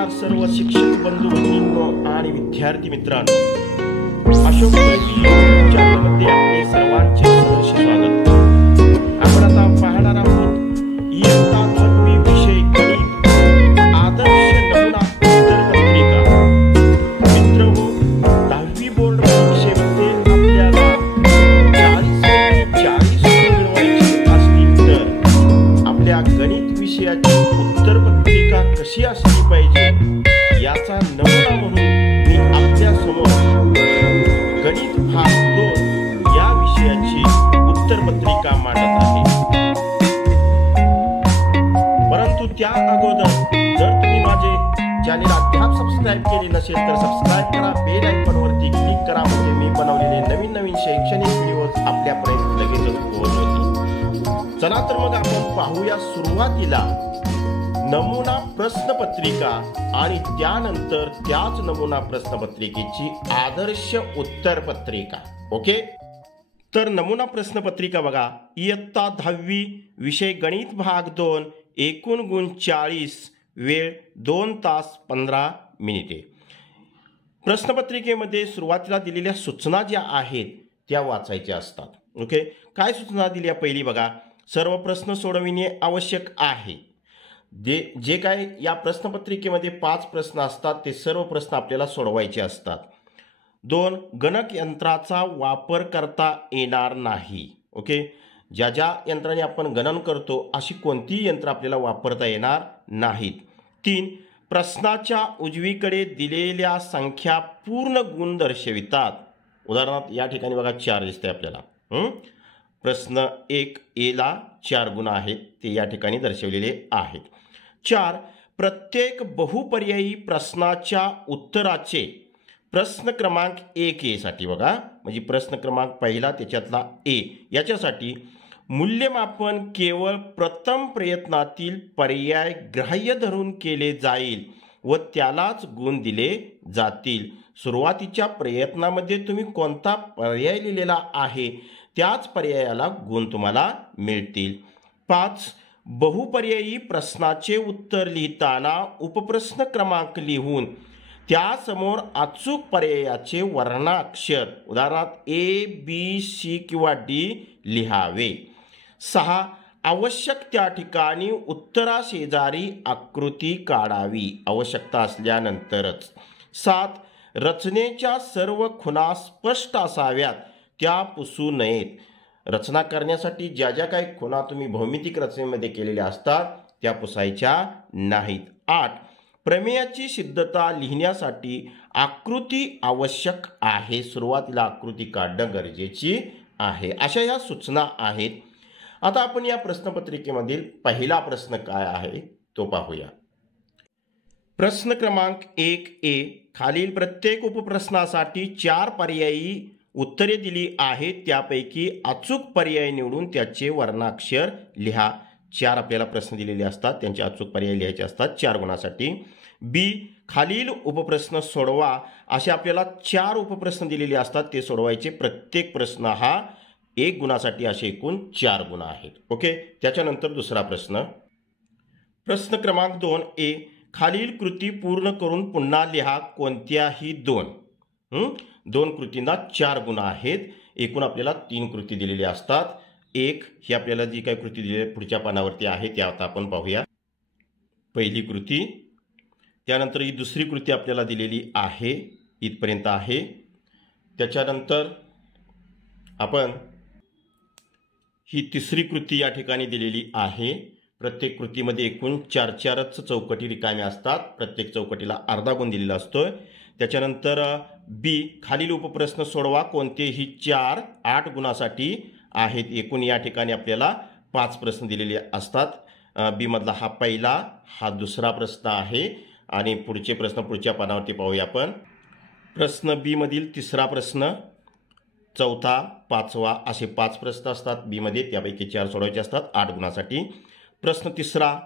नमस्कार सर्व शिक्षक बंधू भगिनींनो आणि विद्यार्थी मित्रांनो, अशोक दळवी चॅनलमध्ये आपले सर्वांचे सहर्ष स्वागत। आपण आता पाहणार आहोत इयत्ता 10वी विषय गणित आदर्श नमुना उत्तरपत्रिका। मित्रहो, 10वी बोर्ड परीक्षेमध्ये आपल्याला 40 मिळवायचे असतील तर आपल्या गणित विषयाची उत्तरपत्रिका कशी असली पाहिजे याचा नमुना म्हणून मी आपल्या समोर गणित भाग 2 या विषयाची उत्तरपत्रिका मांडत आहे। परंतु त्या अगोदर जर तुम्ही माझे चॅनल अद्याप सबस्क्राइब केले नसेल तर सबस्क्राइब करा, बेल आयकॉनवरती क्लिक करा, म्हणजे मी बनवलेले नवीन शैक्षणिक व्हिडिओज आपल्यापर्यंत लगेचच पोहोचतील। चला तर मग आपण पाहूया सुरुवातीला नमुना प्रश्नपत्रिका आणि त्यानंतर त्याच नमुना प्रश्नपत्रिकेची आदर्श उत्तरपत्रिका। ओके, तर नमुना प्रश्नपत्रिका बघा, इयत्ता 10वी विषय गणित भाग 2, एकूण गुण 40, वेळ 2 तास 15 मिनिटे। प्रश्नपत्रिकेमध्ये सुरुवातीला दिलेल्या सूचना ज्या आहेत त्या वाचायच्या असतात। ओके, काय सूचना दिल्या? पहिली बघा, सर्व प्रश्न सोडविणे आवश्यक आहे। जे काय या प्रश्नपत्रिकेमध्ये 5 प्रश्न असतात ते सर्व प्रश्न आपल्याला सोडवायचे असतात। 2, गणक यंत्राचा वापर करता येणार नाही। ओके, ज्या यंत्राने आपण गणन करतो अशी कोणतीही यंत्र आपल्याला वापरता येणार नाहीत। 3, प्रश्नाच्या उजवीकडे दिलेल्या संख्या पूर्ण गुण दर्शवितात। उदाहरणार्थ या ठिकाणी बघा 4 दिसते आपल्याला। प्रश्न 1 ए ला 4 गुण आहेत ते या ठिकाणी दर्शवलेले आहेत। 4, प्रत्येक बहुपर्यायी प्रश्नाच्या उत्तराचे प्रश्न क्रमांक 1 ए साठी बघा, म्हणजे प्रश्न क्रमांक पहिला त्याच्यातला ए याच्यासाठी मूल्यमापन केवळ प्रथम प्रयत्नातील पर्याय ग्राह्य धरून केले जाईल व त्यालाच गुण दिले जातील। सुरुवातीच्या प्रयत्नामध्ये तुम्ही कोणता पर्याय लिहिलेला आहे त्याच पर्यायाला गुण तुम्हाला मिळतील। 5, बहुपर्यायी प्रश्नाचे उत्तर लिहिताना उपप्रश्न क्रमांक लिहून त्यासमोर अचूक पर्यायाचे वर्णाक्षर उदाहरणार्थ ए बी सी किंवा डी लिहावे। 6, आवश्यक त्या ठिकाणी उत्तराशेजारी आकृती काढावी आवश्यकता असल्यानंतरच। 7, रचनेच्या सर्व खुणा स्पष्ट असाव्यात, त्या पुसू नयेत। रचना करण्यासाठी ज्या काही खुणा तुम्ही भौमितिक रचनेमध्ये केलेल्या असतात त्या पुसायच्या नाहीत। 8, प्रमेयाची सिद्धता लिहिण्यासाठी आकृती आवश्यक आहे, सुरुवातीला आकृती काढणं गरजेची आहे। अशा या सूचना आहेत। आता आपण या प्रश्नपत्रिकेमधील पहिला प्रश्न काय आहे तो पाहूया। प्रश्न क्रमांक 1 ए, खालील प्रत्येक उपप्रश्नासाठी 4 पर्यायी उत्तरे दिली आहेत, त्यापैकी अचूक पर्याय निवडून त्याचे वर्णाक्षर लिहा। 4 आपल्याला प्रश्न दिलेले असतात, त्यांचे अचूक पर्याय लिहायचे असतात 4 गुणासाठी। बी, खालील उपप्रश्न सोडवा, असे आपल्याला 4 उपप्रश्न दिलेले असतात, ते सोडवायचे। प्रत्येक प्रश्न हा 1 गुणासाठी असे एकूण 4 गुण आहेत। ओके, त्याच्यानंतर दुसरा प्रश्न, प्रश्न क्रमांक 2 ए, खालील कृती पूर्ण करून पुन्हा लिहा कोणत्याही 2 कृतींना 4 गुण आहेत। एकूण आपल्याला 3 कृती दिलेल्या असतात। 1 ही आपल्याला जी काही कृती दिली पुढच्या पानावरती आहे त्या आता आपण पाहूया। पहिली कृती, त्यानंतर ही दुसरी कृती आपल्याला दिलेली आहे, इथपर्यंत आहे। त्याच्यानंतर आपण ही तिसरी कृती या ठिकाणी दिलेली आहे। प्रत्येक कृतीमध्ये एकूण 4 चौकटी रिकाम्या असतात, प्रत्येक चौकटीला अर्धा गुण दिलेला असतो। त्याच्यानंतर बी, खालील उपप्रश्न सोडवा कोणतेही 4 8 गुणासाठी आहेत। एकूण या ठिकाणी आपल्याला 5 प्रश्न दिलेले असतात। बी मधला हा पहिला, हा दुसरा प्रश्न आहे आणि पुढचे प्रश्न पुढच्या पानावरती पाहूया आपण। प्रश्न बी मधील तिसरा प्रश्न, चौथा, 5वा असे 5 प्रश्न असतात बी मध्ये, त्यापैकी 4 सोडवायचे असतात 8 गुणासाठी। प्रश्न तिसरा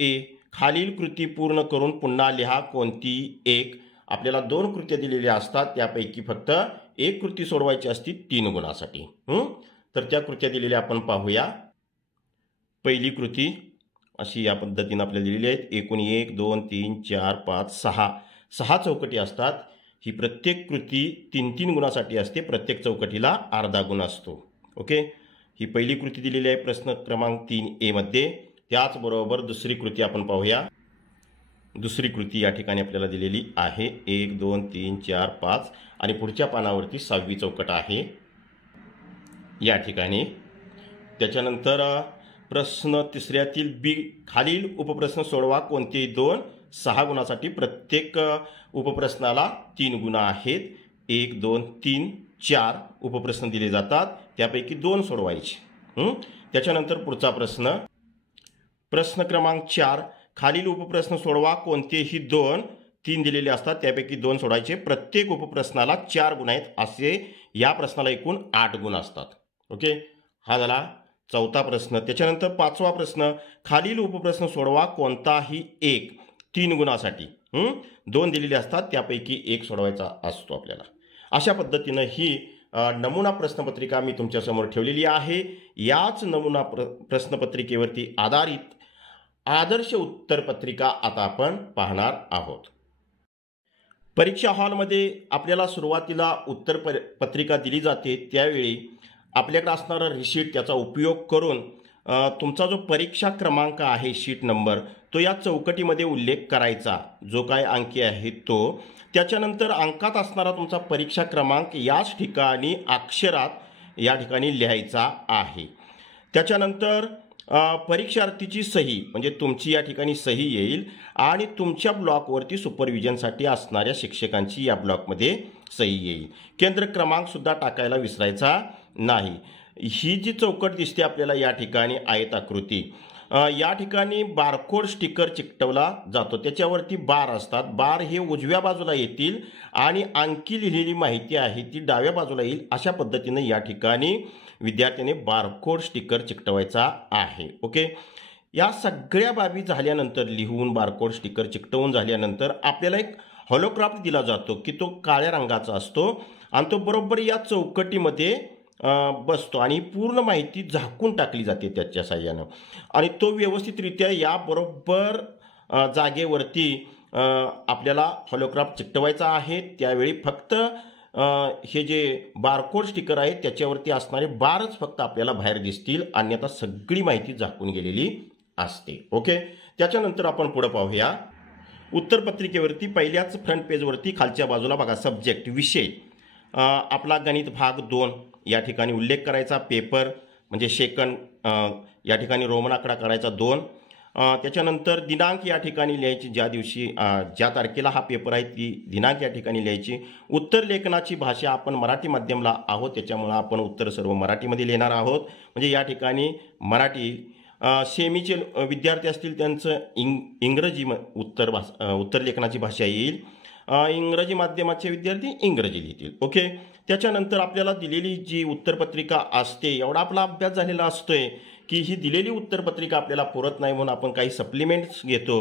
ए, खालील कृती पूर्ण करून पुन्हा लिहा कोणती एक, आपल्याला 2 कृत्या दिलेल्या असतात, त्यापैकी फक्त 1 कृती सोडवायची असती 3 गुणासाठी। तर त्या कृत्या दिलेल्या आपण पाहूया। पहिली कृती, अशी या पद्धतीने आपल्याला दिलेली आहेत. एकूण 1 2 3 4 5 6 चौकटी असतात. ही प्रत्येक कृती 3 गुणासाठी असते. प्रत्येक चौकटीला अर्धा गुण असतो. ओके, ही पहिली कृती दिलेली आहे प्रश्न क्रमांक 3A मध्ये. त्याचबरोबर दुसरी कृती आपण पाहूया. दुसरी कृती या ठिकाणी आपल्याला दिलेली आहे. 1 2 3 4 5 आणि पुढच्या पानावरती 6वी चौकट आहे या ठिकाणी. त्याच्यानंतर प्रश्न तिसऱ्यातील बी, खालील उपप्रश्न सोडवा. कोणतेही 2 6 गुणासाठी. प्रत्येक उपप्रश्नाला 3 गुण आहेत. 1 2 3 4 उपप्रश्न दिले जातात, त्यापैकी 2 सोडवायचे. त्याच्यानंतर पुढचा प्रश्न, प्रश्न क्रमांक 4, खालील उपप्रश्न सोडवा. कोणतेही 2 3 दिलेले असतात, त्यापैकी 2 सोडायचे. प्रत्येक उपप्रश्नाला 4 गुण आहेत. असे या प्रश्नाला एकूण 8 गुण असतात. ओके, हा झाला चौथा प्रश्न. त्याच्यानंतर 5वा प्रश्न, खालील उपप्रश्न सोडवा. कोणताही एक 3 गुणासाठी. 2 दिलेले असतात, त्यापैकी 1 सोडवायचा असतो आपल्याला. अशा पद्धतीनं ही नमुना प्रश्नपत्रिका मी तुमच्यासमोर ठेवलेली आहे. याच नमुना प्रश्नपत्रिकेवरती आधारित आदर्श उत्तरपत्रिका आता आपण पाहणार आहोत. परीक्षा हॉलमध्ये आपल्याला सुरुवातीला उत्तरपत्रिका दिली जाते, त्यावेळी आपल्याकडे असणारा रिसीट, त्याचा उपयोग करून तुमचा जो परीक्षा क्रमांक आहे, शीट नंबर, तो या चौकटीमध्ये उल्लेख करायचा, जो काय अंकी आहे तो. त्याच्यानंतर अंकात असणारा तुमचा परीक्षा क्रमांक याच ठिकाणी अक्षरात या ठिकाणी लिहायचा आहे. त्याच्यानंतर परीक्षार्थीची सही, म्हणजे तुमची या ठिकाणी सही येईल आणि तुमच्या ब्लॉकवरती सुपरविजनसाठी असणाऱ्या शिक्षकांची या ब्लॉकमध्ये सही येईल. केंद्र क्रमांक सुद्धा टाकायला विसरायचा नाही. ही जी चौकट दिसते आपल्याला या ठिकाणी आयताकृती, या ठिकाणी बारकोड स्टिकर चिकटवला जातो. त्याच्यावरती बार असतात. बार हे उजव्या बाजूला येतील आणि अंकी लिहिलेली माहिती आहे ती डाव्या बाजूला येईल. अशा पद्धतीने या ठिकाणी विद्यार्थ्याने बारकोड स्टिकर चिकटवायचा आहे. ओके, या सगळ्या बाबी झाल्यानंतर, लिहून बारकोड स्टिकर चिकटवून झाल्यानंतर आपल्याला एक हॉलोग्राफ दिला जातो की तो काळ्या रंगाचा असतो आणि तो बरोबर या चौकटीमध्ये बसतो आणि पूर्ण माहिती झाकून टाकली जाते त्याच्या साह्यानं आणि तो व्यवस्थितरित्या या बरोबर जागेवरती आपल्याला हॉलोग्राफ चिकटवायचा आहे. त्यावेळी फक्त हे जे बारकोड स्टिकर आहे त्याच्यावरती असणारे बारच फक्त आपल्याला बाहेर दिसतील, अन्यथा सगळी माहिती झाकून गेलेली असते. ओके, त्याच्यानंतर आपण पुढे पाहूया. उत्तरपत्रिकेवरती पहिल्याच फ्रंट पेजवरती खालच्या बाजूला बघा, सब्जेक्ट, विषय आपला गणित भाग 2 या ठिकाणी उल्लेख करायचा. पेपर म्हणजे सेकंड या ठिकाणी रोमन आकडा करायचा 2. त्याच्यानंतर दिनांक या ठिकाणी लिहायची, ज्या दिवशी ज्या तारखेला हा पेपर आहे ती दिनांक या ठिकाणी लिहायची. उत्तर लेखनाची भाषा, आपण मराठी माध्यमला आहोत त्याच्यामुळे आपण उत्तर सर्व मराठीमध्ये लिहिणार आहोत. म्हणजे या ठिकाणी मराठी. सेमीचे विद्यार्थी असतील त्यांचं इंग्रजी उत्तर लेखनाची भाषा येईल. इंग्रजी माध्यमाचे विद्यार्थी इंग्रजी लिहितील. ओके, त्याच्यानंतर आपल्याला दिलेली जी उत्तरपत्रिका असते, एवढा आपला अभ्यास झालेला असतोय की ही दिलेली उत्तरपत्रिका आपल्याला पुरत नाही म्हणून आपण काही सप्लिमेंट्स घेतो.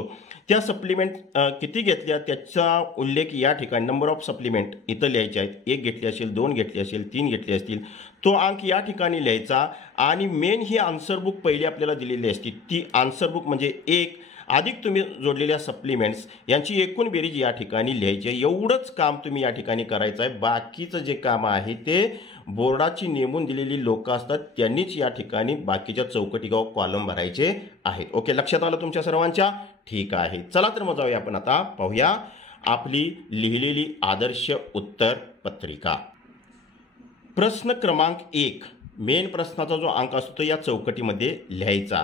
त्या सप्लिमेंट किती घेतल्या त्याचा उल्लेख या ठिकाणी, नंबर ऑफ सप्लिमेंट इथं लिहायचे आहेत. 1 घेतली असेल, 2 घेतली असेल, 3 घेतली असतील, तो अंक या ठिकाणी लिहायचा. आणि मेन ही आन्सर बुक पहिली आपल्याला दिलेली असते, ती आन्सर बुक म्हणजे 1 अधिक तुम्ही जोडलेल्या सप्लिमेंट्स यांची एकूण बेरीज या ठिकाणी लिहायची आहे. एवढंच काम तुम्ही या ठिकाणी करायचं आहे. बाकीचं जे काम आहे ते बोर्डाची नेमून दिलेली लोक असतात, त्यांनीच या ठिकाणी बाकीच्या चौकटी कॉलम भरायचे आहेत. ओके, लक्षात आलं तुमच्या सर्वांच्या? ठीक आहे, चला तर मग जाऊया आपण आता पाहूया आपली लिहिलेली आदर्श उत्तर पत्रिका. प्रश्न क्रमांक 1, मेन प्रश्नाचा जो अंक असतो या चौकटीमध्ये लिहायचा.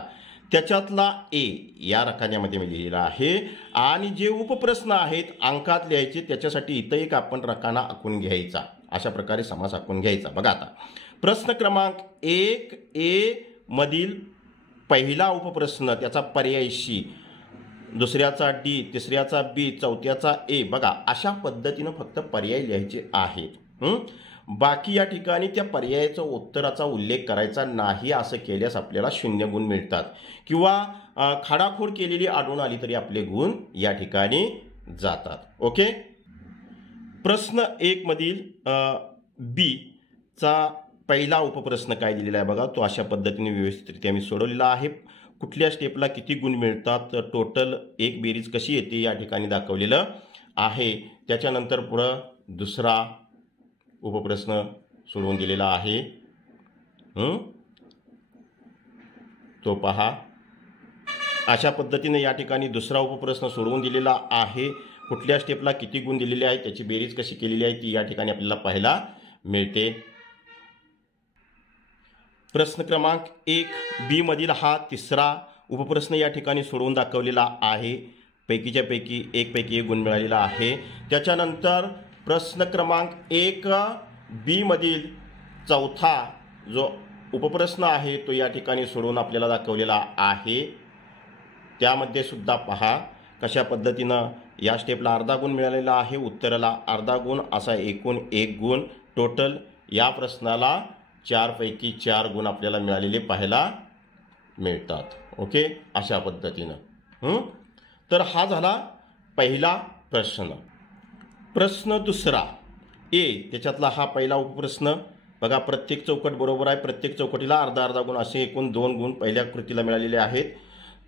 त्याच्यातला ए या रकान्यामध्ये मी लिहिलेला आहे आणि जे उपप्रश्न आहेत अंकात लिहायचे त्याच्यासाठी इथं एक आपण रकाना आखून घ्यायचा. अशा प्रकारे समास आखून घ्यायचा. बघा आता प्रश्न क्रमांक 1A मधील पहिला उपप्रश्न, त्याचा पर्याय सी, दुसऱ्याचा डी, तिसऱ्याचा बी, चौथ्याचा ए. बघा अशा पद्धतीनं फक्त पर्याय लिहायचे आहेत. बाकी या ठिकाणी त्या पर्यायाचा उत्तराचा उल्लेख करायचा नाही. असं केल्यास आपल्याला 0 गुण मिळतात किंवा खाडाखोड केलेली आढळून आली तरी आपले गुण या ठिकाणी जातात. ओके, प्रश्न 1 मधील बी चा पहिला उपप्रश्न काय दिलेला आहे बघा, तो अशा पद्धतीने व्यवस्थितरित्या मी सोडवलेला आहे. कुठल्या स्टेपला किती गुण मिळतात, तर टोटल एक बेरीज कशी येते या ठिकाणी दाखवलेलं आहे. त्याच्यानंतर पुढं दुसरा उपप्रश्न सोडवून दिलेला आहे. तो पहा. अशा पद्धतीने या ठिकाणी दुसरा उपप्रश्न सोडवून दिलेला आहे. कुठल्या स्टेपला किती गुण दिलेले आहेत त्याची बेरीज कशी केलेली आहे ती या ठिकाणी आपल्याला पाहायला मिळते. प्रश्न क्रमांक 1 बी मधील हा तिसरा उपप्रश्न या ठिकाणी सोडवून दाखवलेला आहे. पैकीच्या पैकी एक गुण मिळालेला आहे. त्याच्यानंतर प्रश्न क्रमांक 1 बी मधील चौथा जो उपप्रश्न आहे तो या ठिकाणी सोडवून आपल्याला दाखवलेला आहे. त्यामध्ये सुद्धा पहा कशा पद्धतीनं या स्टेपला अर्धा गुण मिळालेला आहे, उत्तराला अर्धा गुण, असा एकूण 1 गुण. टोटल या प्रश्नाला 4 पैकी 4 गुण आपल्याला मिळालेले पाहायला मिळतात. ओके, अशा पद्धतीनं. तर हा झाला पहिला प्रश्न. प्रश्न दुसरा ए, त्याच्यातला हा पहिला उपप्रश्न बघा. प्रत्येक चौकट बरोबर आहे, प्रत्येक चौकटीला अर्धा अर्धा गुण असे एकूण 2 गुण पहिल्या कृतीला मिळालेले आहेत.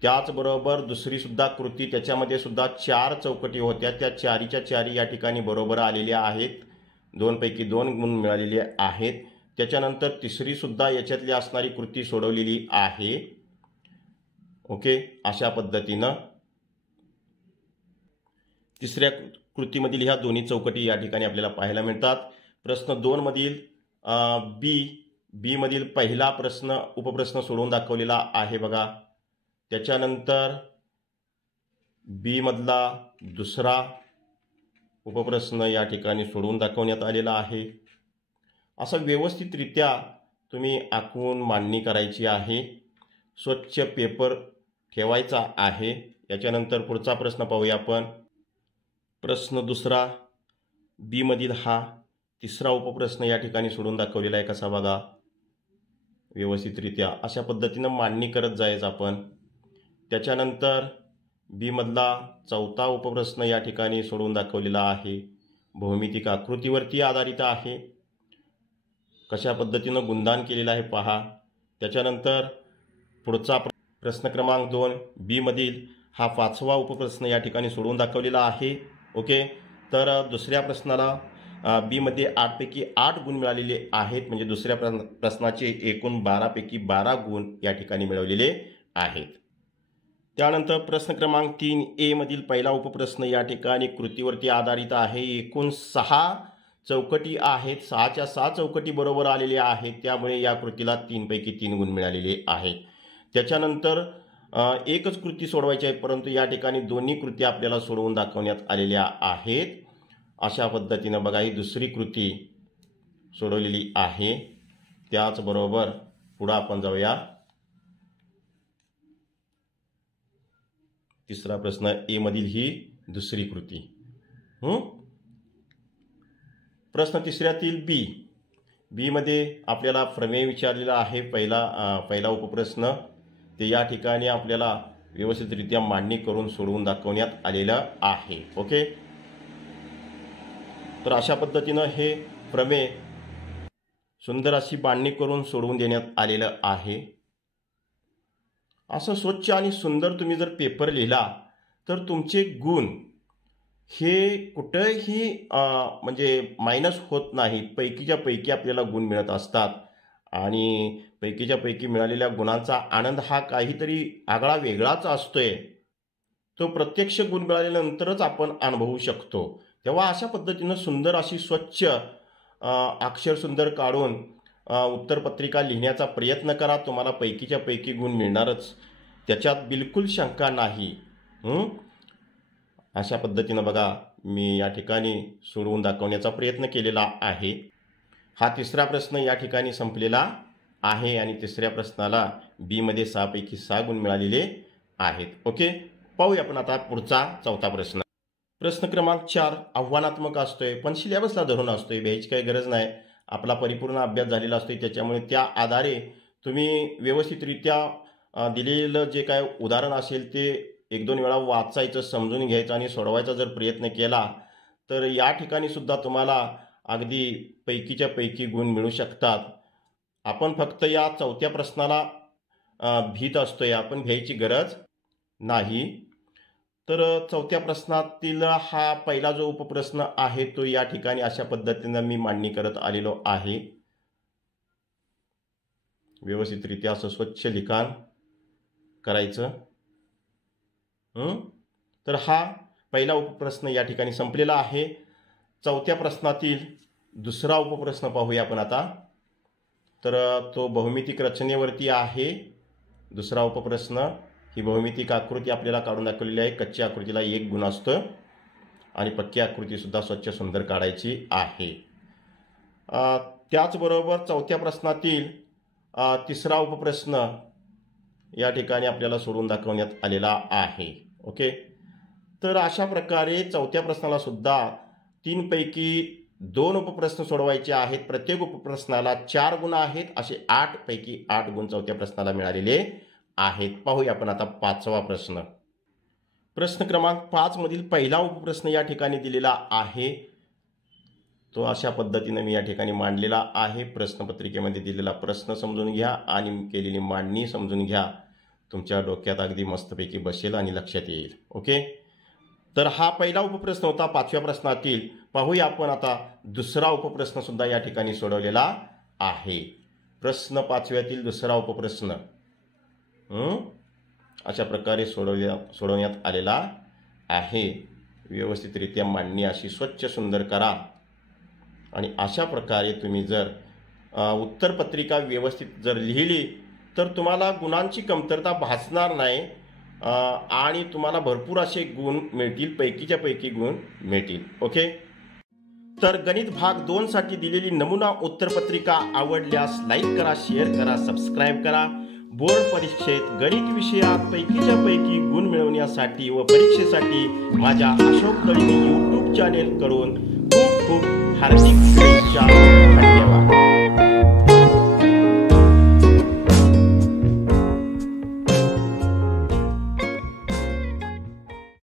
त्याचबरोबर दुसरी सुद्धा कृती, त्याच्यामध्ये सुद्धा 4 चौकटी होत्या, त्या चारीच्या चारी या ठिकाणी बरोबर आलेल्या आहेत, 2 पैकी 2 गुण मिळालेले आहेत. त्याच्यानंतर तिसरी सुद्धा याच्यातली असणारी कृती सोडवलेली आहे. ओके, अशा पद्धतीनं तिसऱ्या कृतीमधील ह्या दोन्ही चौकटी या ठिकाणी आपल्याला पाहायला मिळतात. प्रश्न 2 मधील बी मधील पहिला प्रश्न उपप्रश्न सोडवून दाखवलेला आहे बघा. त्याच्यानंतर बी मधला दुसरा उपप्रश्न या ठिकाणी सोडवून दाखवण्यात आलेला आहे. असं व्यवस्थितरित्या तुम्ही आखून मांडणी करायची आहे, स्वच्छ पेपर ठेवायचा आहे. याच्यानंतर पुढचा प्रश्न पाहूया आपण. प्रश्न दुसरा बी मधील हा तिसरा उपप्रश्न या ठिकाणी सोडून दाखवलेला आहे. कसा बघा, व्यवस्थितरित्या अशा पद्धतीनं मांडणी करत जायचं आपण. त्याच्यानंतर बी मधला चौथा उपप्रश्न या ठिकाणी सोडवून दाखवलेला आहे. भौमितिक आकृतीवरती आधारित आहे. कशा पद्धतीनं गुणदान केलेलं आहे पहा. त्याच्यानंतर पुढचा प्रश्न क्रमांक 2 बी मधील हा 5वा उपप्रश्न या ठिकाणी सोडवून दाखवलेला आहे. ओके, तर दुसऱ्या प्रश्नाला बी मध्ये 8 पैकी 8 गुण मिळालेले आहेत, म्हणजे दुसऱ्या प्रश्नाचे एकूण 12 पैकी 12 गुण या ठिकाणी मिळवलेले आहेत. त्यानंतर प्रश्न क्रमांक 3 ए मधील पहिला उपप्रश्न या ठिकाणी कृतीवरती आधारित आहे. एकूण 6 चौकटी आहेत, 6च्या 6 चौकटी बरोबर आलेल्या आहेत, त्यामुळे या कृतीला 3 पैकी 3 गुण मिळालेले आहेत. त्याच्यानंतर एकच कृती सोडवायची आहे, परंतु या ठिकाणी दोन्ही कृती आपल्याला सोडवून दाखवण्यात आलेल्या आहेत. अशा पद्धतीनं बघा ही दुसरी कृती सोडवलेली आहे. त्याचबरोबर पुढे आपण जाऊया. तिसरा प्रश्न ए मधील ही दुसरी कृती. प्रश्न तिसऱ्यातील बी मध्ये आपल्याला प्रमेय विचारलेला आहे. पहिला उपप्रश्न ते या ठिकाणी आपल्याला व्यवस्थितरित्या मांडणी करून सोडवून दाखवण्यात आलेलं आहे. ओके, तर अशा पद्धतीनं हे प्रमेय सुंदर अशी मांडणी करून सोडवून देण्यात आलेलं आहे. असं स्वच्छ आणि सुंदर तुम्ही जर पेपर लिहिला तर तुमचे गुण हे कुठेही म्हणजे मायनस होत नाही. पैकीच्या पैकी आपल्याला गुण मिळत असतात आणि पैकीच्या पैकी मिळालेल्या गुणांचा आनंद हा काहीतरी आगळा वेगळाच असतोय. तो प्रत्यक्ष गुण मिळाल्यानंतरच आपण अनुभवू शकतो. तेव्हा अशा पद्धतीनं सुंदर अशी स्वच्छ अक्षर सुंदर काढून उत्तरपत्रिका लिहिण्याचा प्रयत्न करा. तुम्हाला पैकीच्या पैकी गुण मिळणारच, त्याच्यात बिलकुल शंका नाही. अशा पद्धतीनं बघा मी या ठिकाणी सोडवून दाखवण्याचा प्रयत्न केलेला आहे. हा तिसरा प्रश्न या ठिकाणी संपलेला आहे आणि तिसऱ्या प्रश्नाला बी मध्ये 6 पैकी 6 गुण मिळालेले आहेत. ओके, पाहूया आपण आता पुढचा चौथा प्रश्न. प्रश्न क्रमांक 4 आव्हानात्मक असतोय, पण सिलेबसला धरून असतोय, भ्यायची काही गरज नाही. आपला परिपूर्ण अभ्यास झालेला असतोय, त्याच्यामुळे त्या आधारे तुम्ही व्यवस्थितरित्या दिलेलं जे काय उदाहरण असेल ते 1-2 वेळा वाचायचं, समजून घ्यायचं आणि सोडवायचा जर प्रयत्न केला तर या ठिकाणी सुद्धा तुम्हाला अगदी पैकीच्या पैकी गुण मिळू शकतात. आपण फक्त या चौथ्या प्रश्नाला भीत असतोय आपण, भ्यायची गरज नाही. तर चौथ्या प्रश्नातील हा पहिला जो उपप्रश्न आहे तो या ठिकाणी अशा पद्धतीनं मी मांडणी करत आलेलो आहे. व्यवस्थितरित्या असं स्वच्छ लिखाण करायचं. तर हा पहिला उपप्रश्न या ठिकाणी संपलेला आहे. चौथ्या प्रश्नातील दुसरा उपप्रश्न पाहूया आपण आता. तर तो बहुमितिक रचनेवरती आहे. दुसरा उपप्रश्न, ही बहुमितिक आकृती आपल्याला काढून दाखवलेली आहे. कच्च्या आकृतीला 1 गुण असतो आणि पक्की आकृतीसुद्धा स्वच्छ सुंदर काढायची आहे. त्याचबरोबर चौथ्या प्रश्नातील तिसरा उपप्रश्न या ठिकाणी आपल्याला सोडून दाखवण्यात आलेला आहे. ओके, तर अशा प्रकारे चौथ्या प्रश्नाला सुद्धा 3 पैकी 2 उपप्रश्न सोडवायचे आहेत. प्रत्येक उपप्रश्नाला 4 गुण आहेत. असे 8 पैकी 8 गुण चौथ्या प्रश्नाला मिळालेले आहेत. पाहूया आपण आता 5वा प्रश्न. प्रश्न क्रमांक 5 मधील पहिला उपप्रश्न या ठिकाणी दिलेला आहे. तो अशा पद्धतीने मी या ठिकाणी मांडलेला आहे. प्रश्नपत्रिकेमध्ये दिलेला प्रश्न समजून घ्या आणि केलेली मांडणी समजून घ्या. तुमच्या डोक्यात अगदी मस्तपैकी बसेल आणि लक्षात येईल. ओके, तर हा पहिला उपप्रश्न होता 5व्या प्रश्नातील. पाहूया आपण आता दुसरा उपप्रश्न सुद्धा या ठिकाणी सोडवलेला आहे. प्रश्न 5व्यातील दुसरा उपप्रश्न अशा प्रकारे सोडवण्यात आलेला आहे. व्यवस्थितरित्या मांडणी अशी स्वच्छ सुंदर करा आणि अशा प्रकारे तुम्ही जर उत्तरपत्रिका व्यवस्थित जर लिहिली तर तुम्हाला गुणांची कमतरता भासणार नाही आणि तुम्हाला भरपूर असे गुण मिळतील, पैकीच्या पैकी गुण मिळतील. ओके, तर गणित भाग 2 साठी दिलेली नमुना उत्तरपत्रिका आवडल्यास लाईक करा, शेअर करा, सबस्क्राईब करा. बोर्ड परीक्षेत गणित विषयात पैकीच्या पैकी गुण मिळवण्यासाठी व परीक्षेसाठी माझ्या अशोक दळवी यूट्यूब चॅनेल कडून खूप खूप हार्दिक शुभेच्छा.